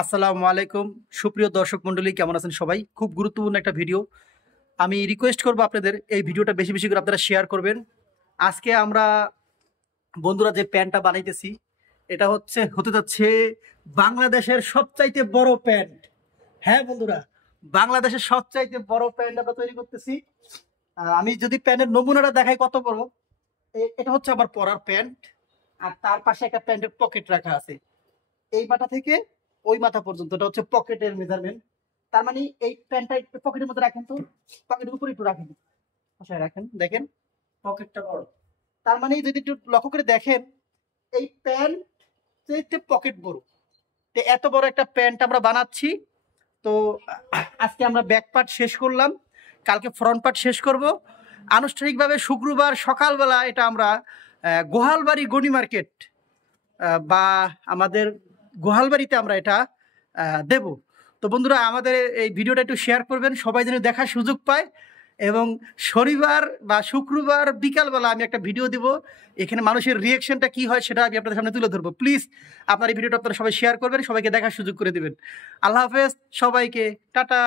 আসসালামু আলাইকুম সুপ্রিয় দর্শক মণ্ডলী, কেমন আছেন সবাই? খুব গুরুত্বপূর্ণ একটা ভিডিও। আমি রিকোয়েস্ট করব আপনাদের এই ভিডিওটা বেশি বেশি করে আপনারা শেয়ার করবেন। আজকে আমরা বন্ধুরা যে প্যান্টটা বানাইতেছি, এটা হতে যাচ্ছে বাংলাদেশের সবচাইতে বড় প্যান্ট। হ্যাঁ বন্ধুরা, বাংলাদেশের সবচাইতে বড় প্যান্ট আমরা তৈরি করতেছি। আমি যদি প্যান্টের নমুনাটা দেখাই কত বড়, এটা হচ্ছে আমার পরার প্যান্ট। আর তার পাশে একটা প্যান্টের পকেট রাখা আছে, এই মাথা থেকে ওই মাথা পর্যন্ত। এটা হচ্ছে পকেটের মেজারমেন্ট। তার মানে এই প্যান্টটা একটু পকেটের মধ্যে রাখেন, তো পকেটের উপরে একটু রাখেন, বসায় রাখেন, দেখেন পকেটটা বড়। তার মানে যদি একটু লক্ষ্য করে দেখেন, এই প্যান্ট পকেট বড়। তো এত বড় একটা প্যান্ট আমরা বানাচ্ছি। তো আজকে আমরা ব্যাক পার্ট শেষ করলাম, কালকে ফ্রন্ট পার্ট শেষ করব। আনুষ্ঠানিকভাবে শুক্রবার সকালবেলা এটা আমরা গোহালবাড়ি গণি মার্কেট বা আমাদের গোহালবাড়িতে আমরা এটা দেব। তো বন্ধুরা, আমাদের এই ভিডিওটা একটু শেয়ার করবেন, সবাই যেন দেখার সুযোগ পায়। এবং শনিবার বা শুক্রবার বিকালবেলা আমি একটা ভিডিও দিব, এখানে মানুষের রিয়েকশনটা কি হয় সেটা আমি আপনাদের সামনে তুলে ধরবো। প্লিজ আপনার এই ভিডিওটা আপনারা সবাই শেয়ার করবেন, সবাইকে দেখার সুযোগ করে দেবেন। আল্লাহ হাফেজ, সবাইকে টাটা।